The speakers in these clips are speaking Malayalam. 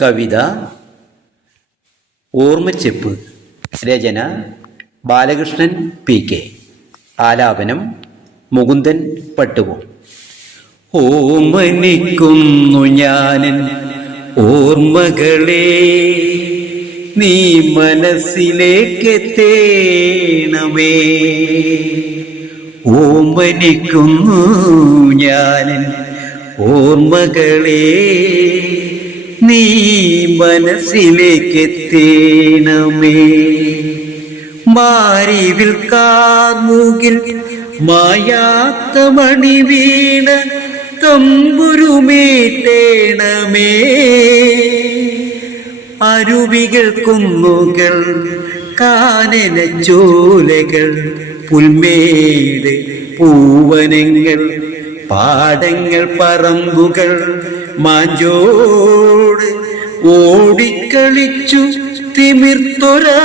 കവിത ഓർമ്മച്ചെപ്പ്. രചന ബാലകൃഷ്ണൻ പി.കെ. ആലാപനം മുകുന്ദൻ പട്ടുവം. ഓമനിക്കുന്നു ഞാനൻ ഓർമ്മകളെ, നീ മനസ്സിലേക്കെത്തേണമേ. ഓമനിക്കുന്നു ഞാനൻ ഓർമ്മകളെ, നീ മനസ്സിലേക്കെത്തേണമേ. മാരിവിൽ കാർമുകിൽ മായാത്ത മണി വീണ തമ്പുരുമേറ്റേണമേ. അരുവികൾ കുന്നുകൾ കാനന ചോലകൾ പുൽമേട് പൂവനങ്ങൾ പാടങ്ങൾ പറമ്പുകൾ മാഞ്ചോട് ഓടിക്കളിച്ചു തിമിർത്തൊരാ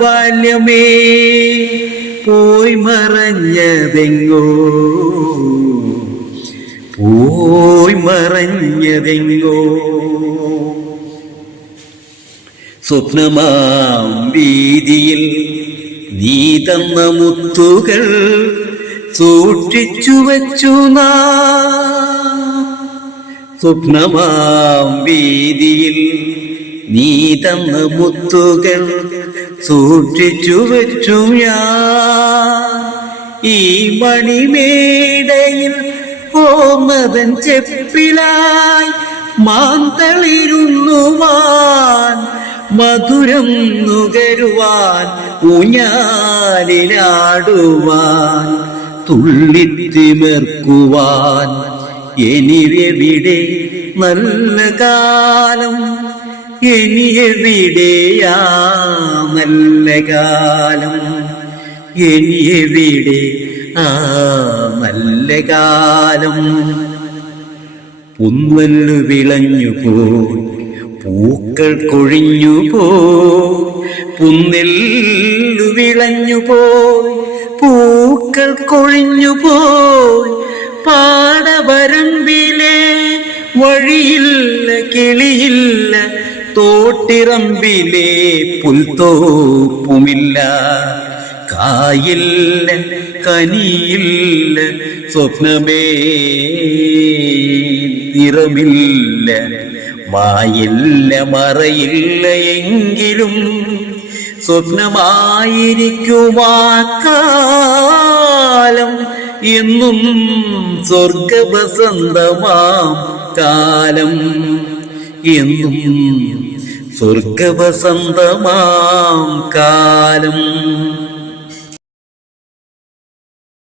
ബാല്യമേ. പോയി മറഞ്ഞതെങ്ങോ, പോയി മറഞ്ഞതെങ്ങോ. സ്വപ്നമാം വീതിയിൽ നീ തന്ന മുത്തുകൾ സൂക്ഷിച്ചു വച്ചു നാം. സ്വപ്നമാം വീതിയിൽ നീ തന്ന മുത്തുകൾ സൂക്ഷിച്ചു വച്ചു ഞാൻ. ഈ മണിമേടയിൽ ഓർമ്മതൻ ചെപ്പിലായി മാന്തളിരുന്നുവാൻ, മധുരം നുകരുവാൻ, ഊഞ്ഞാലിലാടുവാൻ, തുള്ളിത്തിമിർക്കുവാൻ. എനിയെവിടെ നല്ല കാലം, എനിയെവിടെയാ നല്ല കാലം, എനിയെവിടെ ആ നല്ല കാലം. പുന്നല്ലു വിളഞ്ഞുപോയി, പൂക്കൾ കൊഴിഞ്ഞുപോയി. പുന്നെല്ലു വിളഞ്ഞുപോയി, പൂക്കൾ കൊഴിഞ്ഞുപോയി. പാടവരമ്പിലെ വഴിയില്ല, കിളിയില്ല, തോട്ടിറമ്പിലെ പുൽത്തോപ്പുമില്ല. കായില്ല, കനിയില്ല, സ്വപ്നമേ നിറമില്ല, മായില്ല, മറയില്ല. എങ്കിലും സ്വപ്നമായിരിക്കുമാ കാലം എന്നും സ്വർഗവസന്തമാം കാലം, എന്നും സ്വർഗവസന്തമാം കാലം.